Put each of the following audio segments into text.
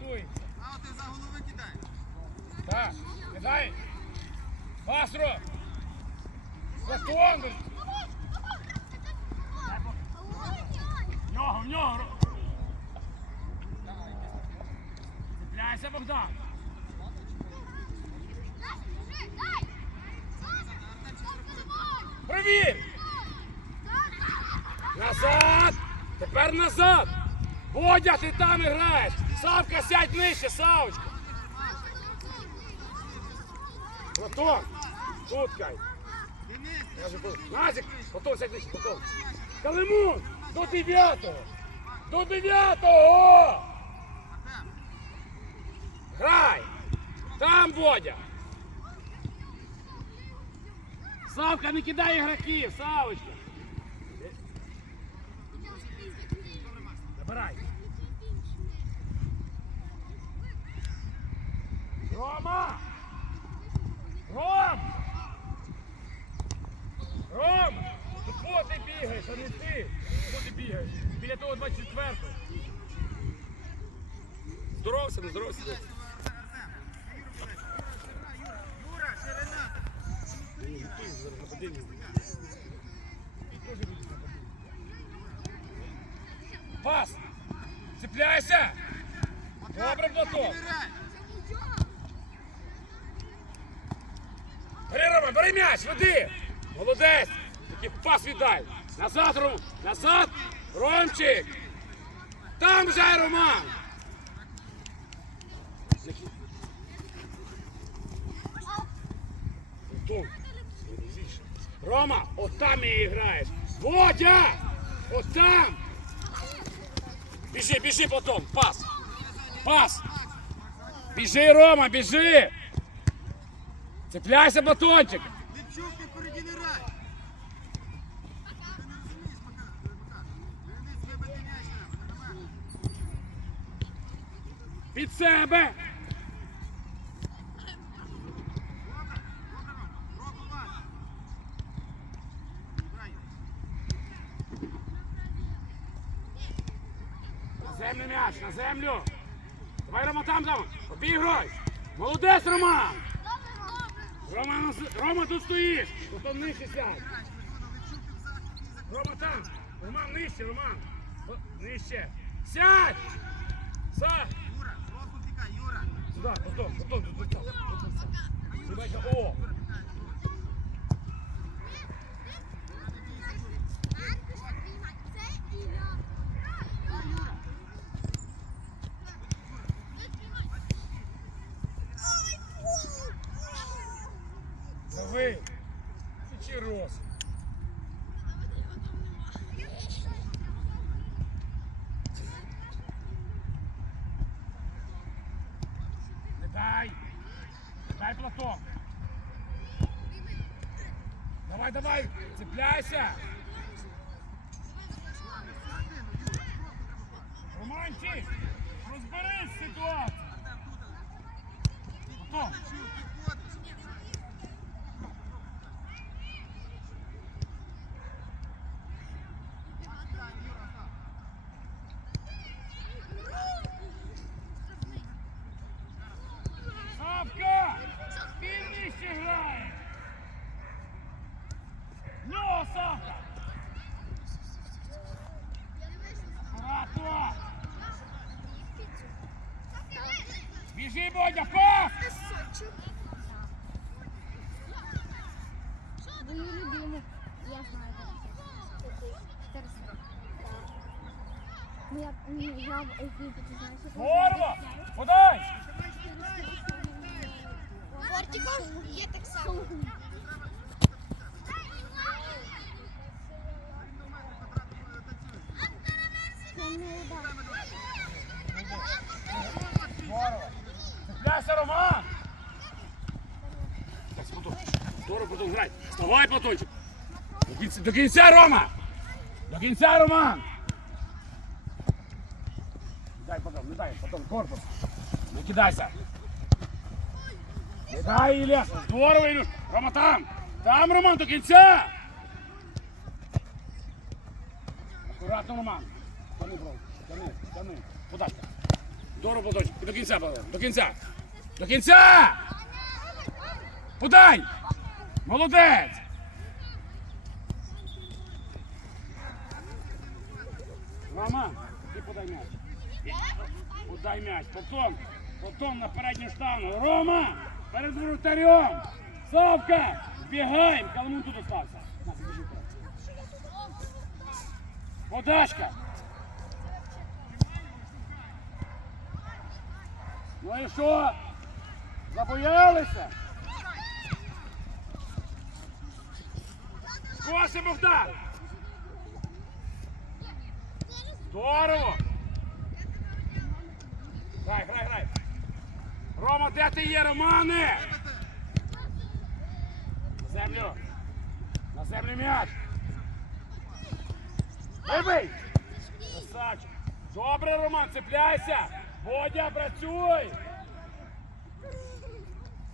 Готується. А ти за голови кидай. Так, кидай. Пасро. Платон. В нього, в нього. Цепляйся, Богдан. Привіт! Назад! Тепер назад! Водя, ти там граєш! Савка, сядь нижче, Савочка! Платон! Тут кай! Денис, Я же был. Назик! Платон, сядь нижче, Платон! Калимун! До дев'ятого! До дев'ятого! Грай! Там, Бодя! Савка, не кидай ігроків, Савочка! Забирай! Рома! Ром! Ром! Тут ти бігаєш, а не ти! Кого ти бігаєш? Біля того 24-го. Здоровся, не здоровся. Юра, ширина. Пас! Цепляйся! Добре, Платон! Вибирай. Бери, м'яч, веди! Молодець! Такий пас віддай! Назад, Ром! Назад! Ромчик! Там вже Роман! Рома, отам і граєш! Водя! Отам! Біжи, біжи потом! Пас! Пас! Біжи, Рома, біжи! Цепляйся, батончик! Під себе! Землю м'яч, на землю! Давай, Рома, там, там! Обіграй! Молодець, Роман! Рома, на Рома, тут стоїш! Тут нижче сядь! Рома там! Роман, нижче, Роман! Нижче! Сядь! Сядь! Юра, Сюда, потом, потом, тут. Рибайка, о! Дай Давай, давай! Цепляйся! Романчик! Розберись ситуацію. ситуацією! Здорово! Подай! Бортиков є так само. Цепляйся, Роман! Так, Платон. Здорово, Платон, грай! Вставай, Платончик! До кінця, до кінця, Рома! До кінця, Роман! Дай потом, корпус. Не кидайся. Не дай, Ілля. Здорово, Ілюш. Рома там. Там, Роман, до кінця. Акуратно, Роман. Тяни, бро. Тяни, тяни. Подачка. Здорово, Платончик. До кінця, Павло. До кінця. До кінця! Подай! Молодець! Рома, ти подай м'яч. Подай м'яч. Потом, потом на передню штангу. Рома, перед воротарем. Савка, збігаємо. Каламун тут остався. Подачка. Ну і що? Забоялися? Скоси Богдан! Здорово! Грай, грай, грай! Рома, де ти є, Романе? На землю! На землю м'яч! Вибий! Добре, Роман, цепляйся! Бодя, працюй!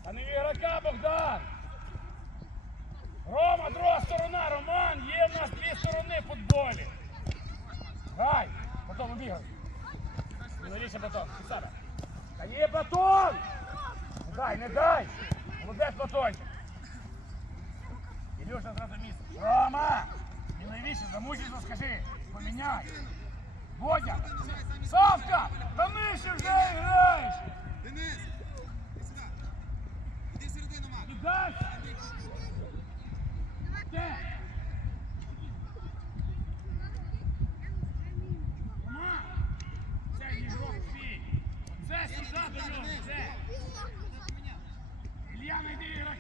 Та не ігрока, Богдан! Рома, друга сторона, Роман, є в нас дві сторони в футболі. Гай, потом убігай. Мілоріше батон, під себе. Та є батон! Не дай, не дай! Молодець батончик. Ілюша зразу місце. Рома! Міловіше, замучись, скажи. Поміняй. Водя! Савка! Та нижче вже граєш! Денис! Іди сюди! Іди в середину, Мак! Віддай! Де? Рома! Це ігрок твій! Це сюди до нього! Це! Ілля,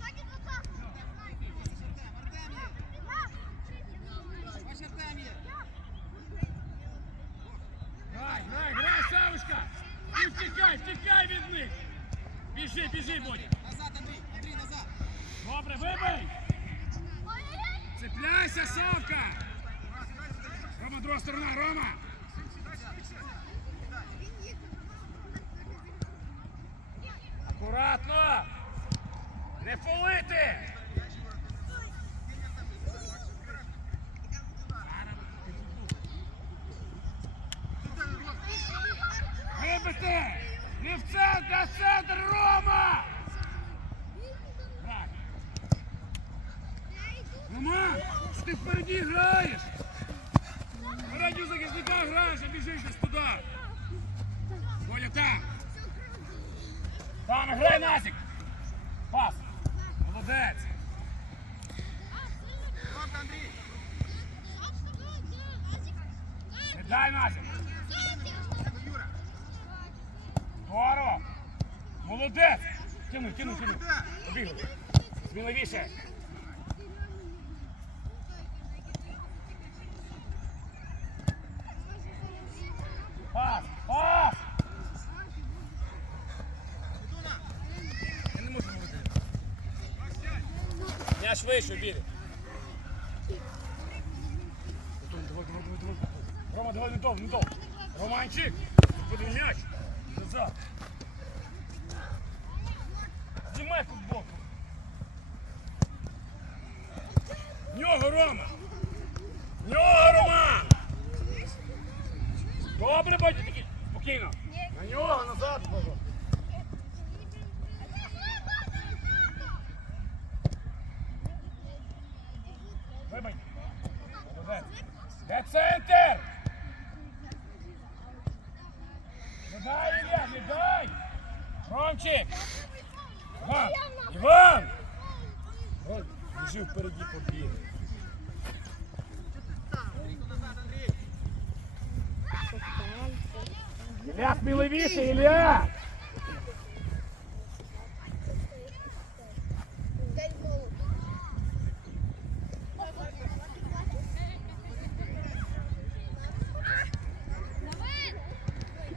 найди ігрока! Бач, Артем є! Грай, грай, грай, Савушка! І втікай, втікай від них! Біжи, біжи, Бодя! Назад, Андрій! Андрій, назад! Добре, вибий! Цепляйся, Савка! Рома, друга сторона, Рома! Акуратно! Не фолити! Вибити! Не в центр, а в центр, Рома! Так. Рома, впереді граєш? Передню захисника граєш, а біжиш десь туди. Коля там. Там, грай Насік. Пас. Молодець. Дай Насік. Здорово. Молодець. Тяну, тяну, тяну. Побігли. Сміливіше. Пас, пас. Я не можу говорити. Білі. Давай, давай, давай. Рома, давай, не дов, не дов. Романчик, м'яч? Назад. Іван! Іван! Ой, біжи впереді побіг. Ілля, сміливіше, Ілля!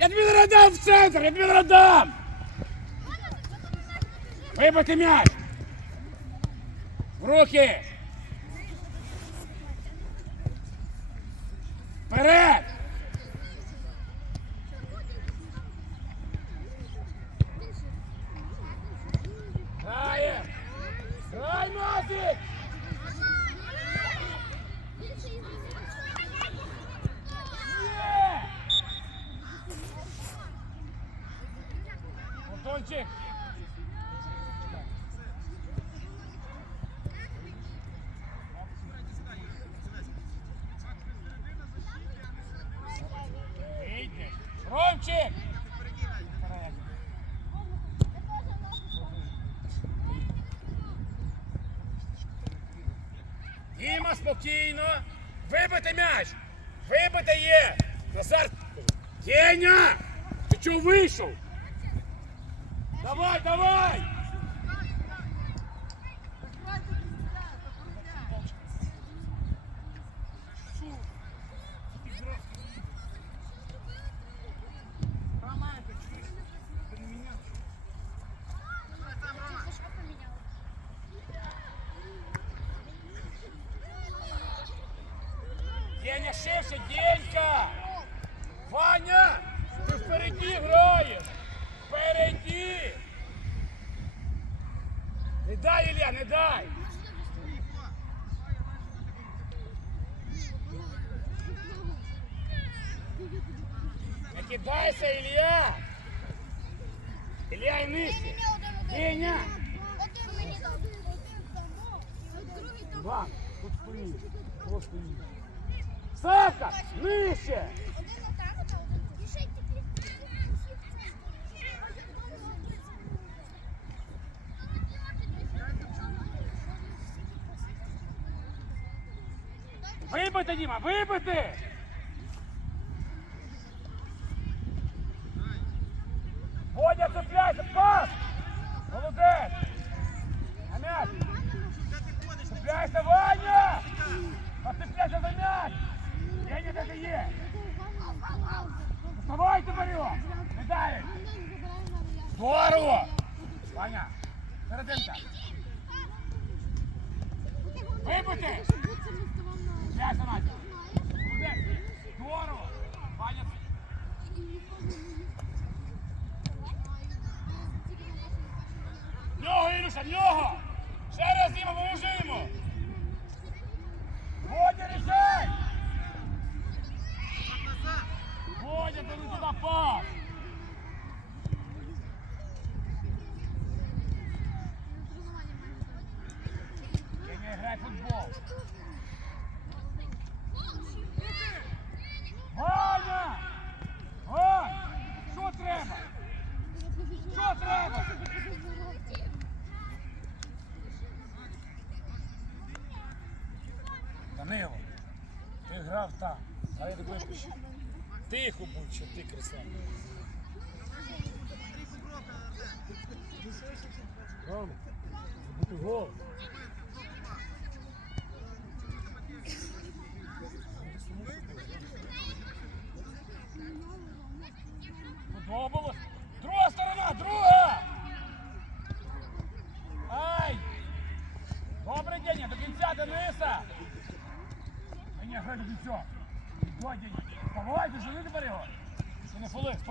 Я тобі не надам в центр, я тобі не надам! Вибити м'яч! В руки! Вперед! Грає! Грай, Назик! Ромчик! Вийди. Ромчик! Діма, спокійно. Вибити м'яч. Вибити є. Назар. Єня! Ти чого вийшов? Давай, давай! Ти що поміняв? Деня, ширше, Денька! Ваня! Ти впереді граєш! Впереді! Не дай, Ілля, не дай! Не кидайся, Ілля! Ілля і нижче! Деня! Іван, тут стоїть, ось стоїть. Савка, нижче! Вибити, Діма, вибити! Водя, цепляйся, пас! Молодець! На м'яч! Цепляйся, Ваня! А цепляйся за м'яч! Деня, де ти є? Вставай, тепер його! Не дай! Здорово! Ваня, серединка! Вибити! М'яч на Надю! Молодець! Здорово! Ваня, В нього, Ілюша, в нього! Ще раз Діма, поможи йому! Водя, рішай! Водя, ти не туди пас! Деня, грай в футбол! Ваня! Вань! Що треба? Що треба? Данило, так. там, а я випущу. Тихо будь, що ти красава. Рома, забути гол.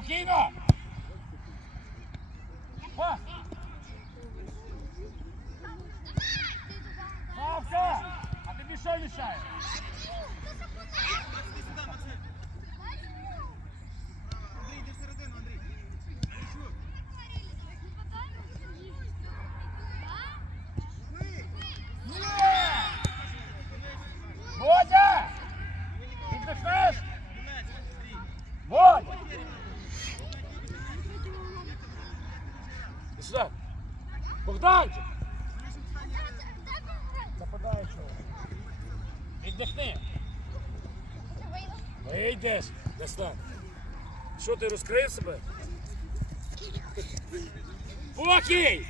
Gina! Іди сюди. Богданчик! Нападаючого. Віддихни. Вийдеш. Дестан. Що ти розкрив себе? Окей!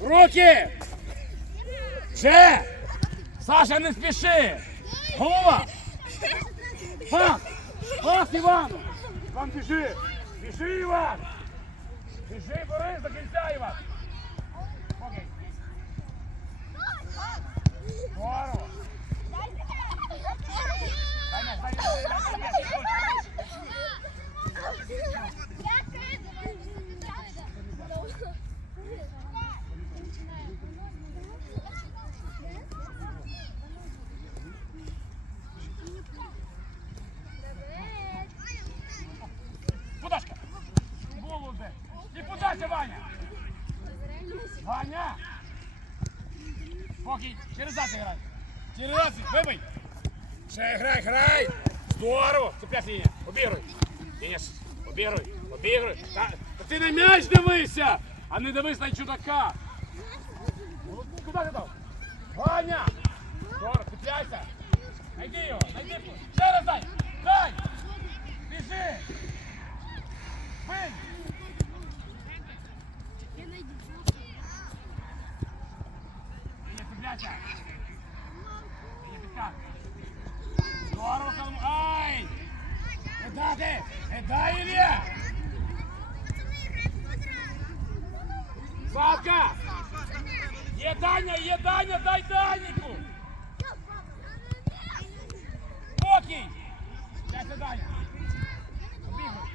Руки! Ще! Саша, не спіши! Голова! Пас! Пас, Івану! Іван, біжи! Біжи, Іван! Біжи, Борис, до кінця, Іван! Окей. Здорово! Дай м'яч, дай м'яч, дай м'яч, дай м'яч. Подашка! Молодець! І подача! Спокій, через зад грай. Через зад, вибий. Ще грай, грай. Здорово. Цепляйся, лінія! Обігруй. Єня, обігруй, обігруй. Та, та ти на м'яч дивися, а не дивись на чудака. Куди ти дав? Ганя! Здорово, цепляйся. Найди його, найди. Ще раз дай. Дай. Біжи. Бий. Єня, цепляйся. Єня, підкат. Здорово, Калм. Ай! Не дати! Не дай, Ілля! Славка! Є Даня, є Даня, дай Даніку! Спокій! Дядя Даня! Обігай!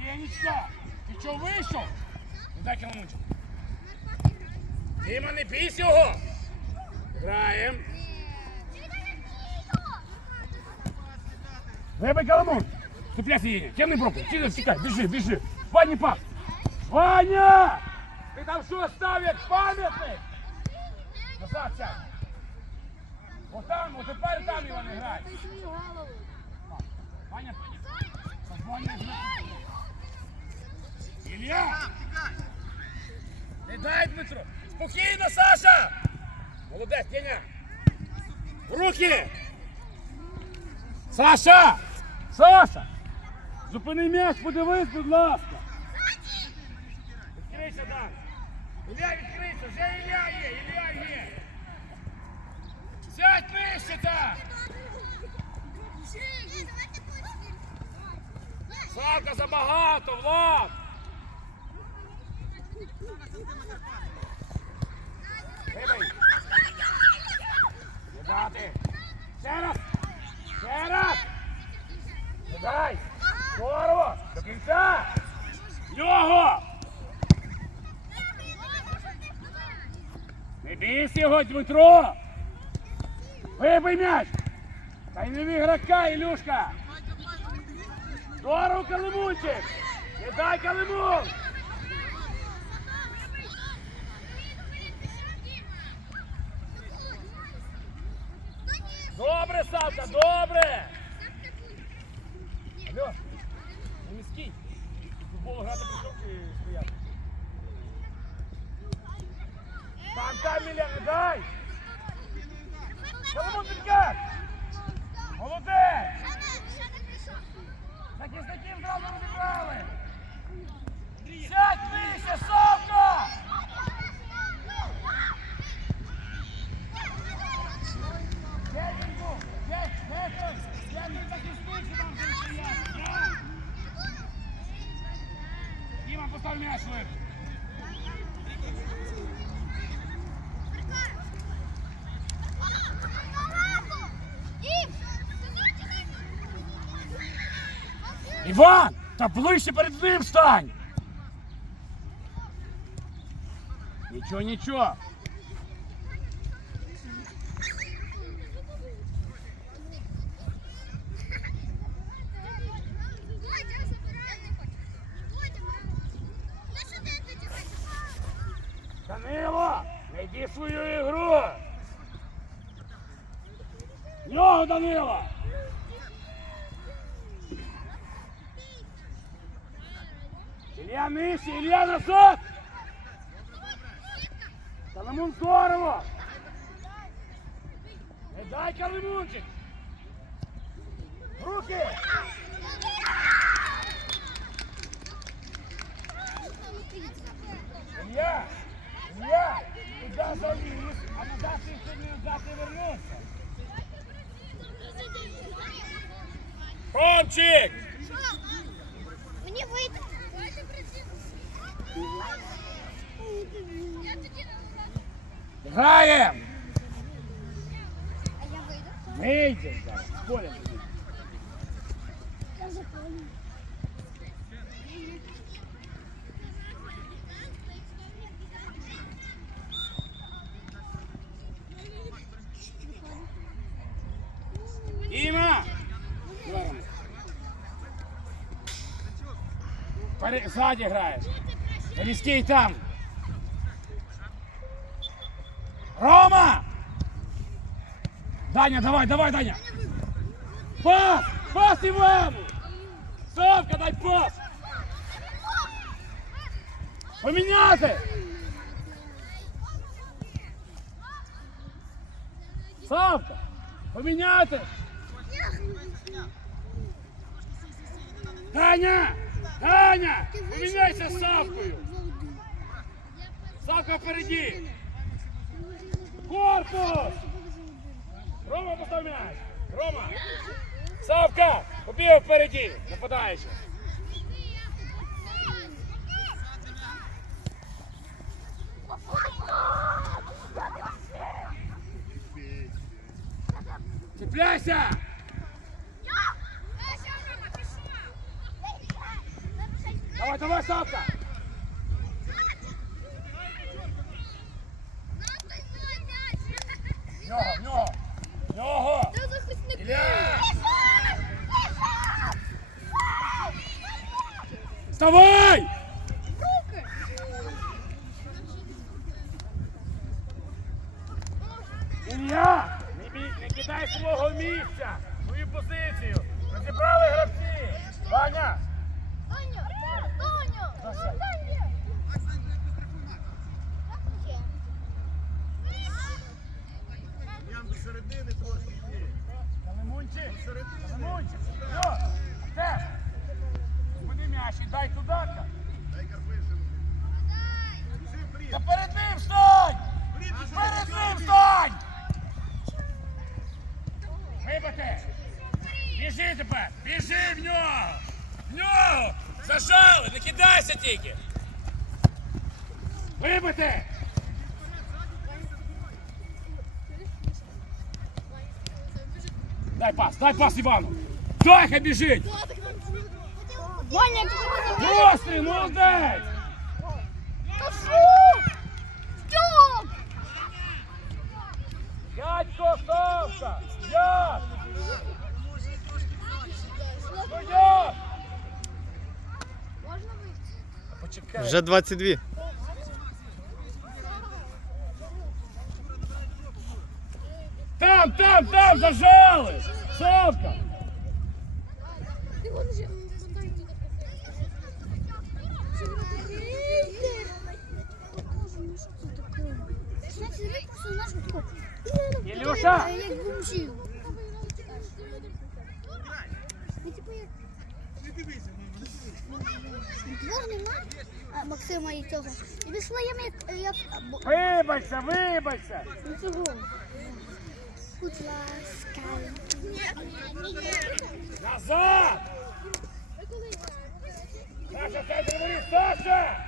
Денечка! Ти чого вийшов? Ну дай Каламунчик. Діма, не бійся його! Граємо! Вибий Каламун! Цепляйся її! Темний брокер! Сідай, втікай! Біжи, біжи! Ваня пас! Ваня! Ти там що став пам'ятник? Назад сядь! Отам, от тепер там Іван грай! Ваня! Ваня! Ілля! Не дай, Дмитро! Спокійно, Саша! Молодець, Деня! В руки! Саша! Саша! Зупини м'яч, подивись, будь ласка! Відкрийся, Дан! Ілля, відкрийся! Вже Ілля є! Ілля є! Сядь нижче там! Савка забагато, Влад! Вибий! Ще раз! Ще раз! Дай! Здорово! До кінця! Його! Не бійся його, Дмитро! Вибий м'яч! Та й не в Ілюшка! Здорово, Калимунчик! Не дай Калимун! Добре, Савка, добре! Грати пішовки і стояти. Там, там, Міля, дай! Соломон, підкат! Молодець! Захисників зразу розібрали! Сядь Міся, Савка! Іван, та ближче перед ним стань! Нічого, нічого. Илья нижче, Илья назад! Калимун здорово! Не дай Калимунчик! Руки! Илья! Илья! Туда заліз, а назад ти сьогодні назад не вернешся. Хомчик! Мені вийти. Граємо! А я вийду. Вийдеш зараз, з поля тоді. Я запомню. Іма! Зараз. Пере- Ззаді граєш. Міський там. Даня, давай, давай, Даня! Пас! Пас Івану! Совка, дай пас! Поміняти! Савка! Поміняти! Таня! Таня! Поміняйся з Савкою! Савка впереді! Корпус! Рома постав м'яч! Рома! Савка! Побігав впереді! Нападаючи! Цепляйся! Давай, давай, Савка! В нього, в нього! В нього! Ілля! Вставай! Ілля! Не, не кидай свого місця! Свою позицію! Розібрали гравці! Ваня! Ян до середини трошки. йди. Калимунчик! Середини. Калимунчик! Все! Все! Зупини м'яч і дай туди! Дай Карпишину. Біжи вперед. Та перед ним стань! Вперед, біжи. Перед ним стань! Вибити! Біжи тепер! Біжи в нього! В нього! Зажали! Не кидайся тільки! Вибити! Дай пас, дай пас Івану! Дай хай біжить! Ваня, ти Прострій, молодець! Стьоп! Дядько Савка! Як? Ну як? Можна вийти? Почекай. Вже 22. Там, там, там, зажали! Савка! Ти вон же. Ілюша! Як бомжі. Ну, типу, як Не дивися, ну, двох нема, а Максима і цього. І пішла я як, як бо- Вибачся, вибачся! ну, цього. Будь ласка. Назад! Саша, центр воріт, Саша!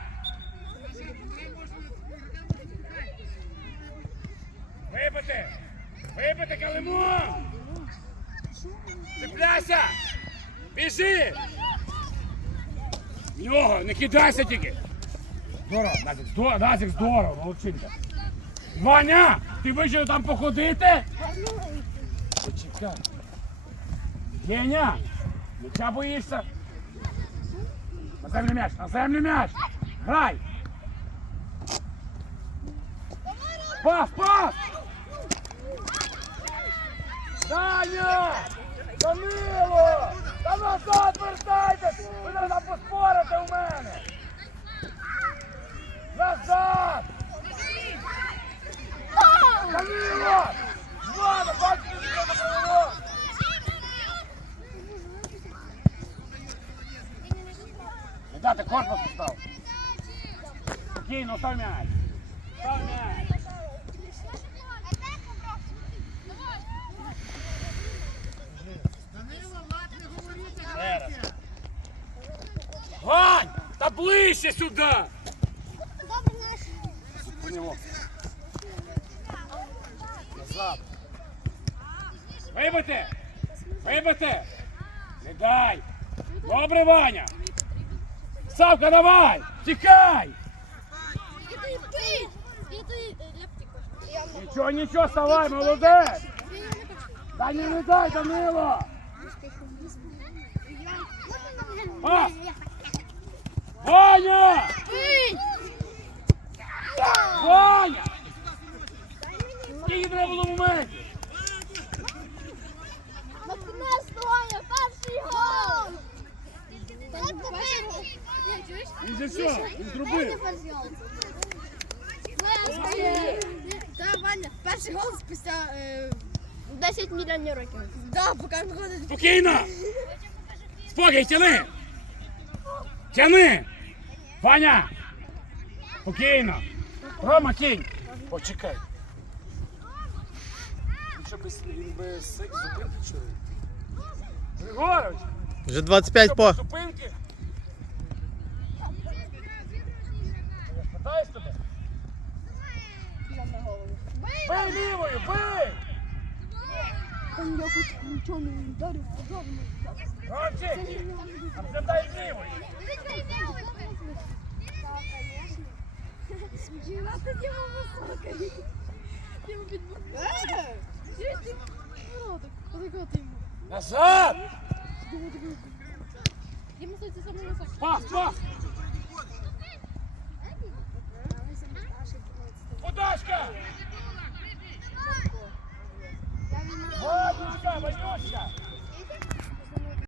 Вибити! Вибити калимон! Цепляйся! Біжи! В нього, не кидайся тільки! Здорово, Назік, здорово, молодчинка. Ваня, ти вийшов там походити? Почекай. Геня! М'яча боїшся? На землю м'яч, на землю м'яч! Грай! Пас, пас! Даня! Данило! Та назад вертайтесь! Ви зараз поспорите у мене! Назад! Данило! Не дати корпус став. Спокійно, став м'яч. Став м'яч. Гань! Та ближче сюди! Назад. Вибити! Вибити! Не дай! Добре, Ваня! Савка, давай! Тікай! Это и ты! Это и Лептик. Нічого, нічого, вставай, молодець! Дай не дай, Данило! А! Ваня! Ваня! Скільки треба було моментів? Вже все, він зробив. Та, Ваня, перший гол спустя е, 10 мільйонів років. да, поки він ходить. Спокійно! Спокій, тяни! Тяни! Ваня! Спокійно! Рома, кінь! Почекай. Він що без, він без сексу зупинки чи? Григорович! Вже 25 що, по. зупинки? Я питаюсь тебе? Бий лівою, бий! Там я якось нічого не вдарив, подобно. Ромчик! Обглядай лівою! Сміжувати Діма високий. Діма підбув. Е! Ти ти вороток. Отако ти йому. Назад! Діма такий. Діма стоїть саме. Пас, пас! Ванюся!